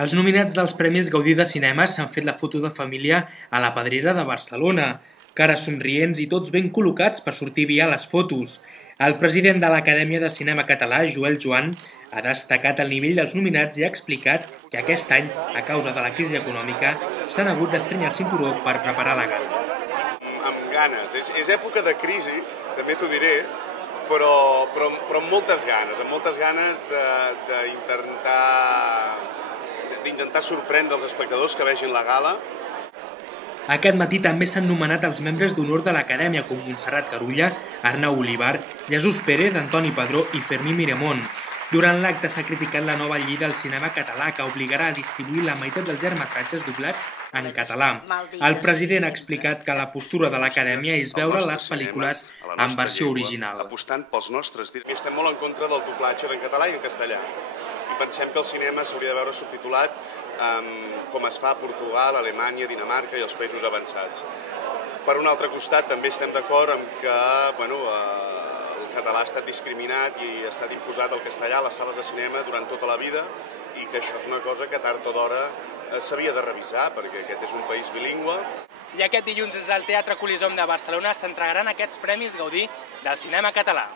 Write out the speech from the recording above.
Els nominats dels Premis Gaudí de Cinema s'han fet la foto de família a la Pedrera de Barcelona, cares somrients i tots ben col·locats per sortir bé a les fotos. El president de l'Acadèmia de Cinema Català, Joel Joan, ha destacat el nivell dels nominats i ha explicat que aquest any, a causa de la crisi econòmica, s'han hagut d'estrenyar el cinturó per preparar la gala. Amb ganes. És època de crisi, també t'ho diré, però amb moltes ganes d'intentar sorprendre els espectadors que vegin la gala. Aquest matí també s'han nomenat els membres d'honor de l'Acadèmia com Montserrat Carulla, Arnau Olivar, Jesús Pérez, Antoni Padró i Fermí Miramont. Durant l'acte s'ha criticat la nova llei del cinema català que obligarà a distribuir la meitat dels llargmetratges doblats en català. El president ha explicat que la postura de l'Acadèmia és veure les pel·lícules en versió original. Apostant pels nostres drets. Estem molt en contra del doblatge en català i en castellà. I pensem que el cinema s'hauria de veure subtitulat com es fa a Portugal, Alemanya, Dinamarca i els països avançats. Per un altre costat, també estem d'acord amb que el català ha estat discriminat i ha estat imposat el castellà a les sales de cinema durant tota la vida i que això és una cosa que tard o d'hora s'havia de revisar perquè aquest és un país bilingüe. I aquest dilluns des del Teatre Coliseum de Barcelona s'entregaran aquests Premis Gaudí del cinema català.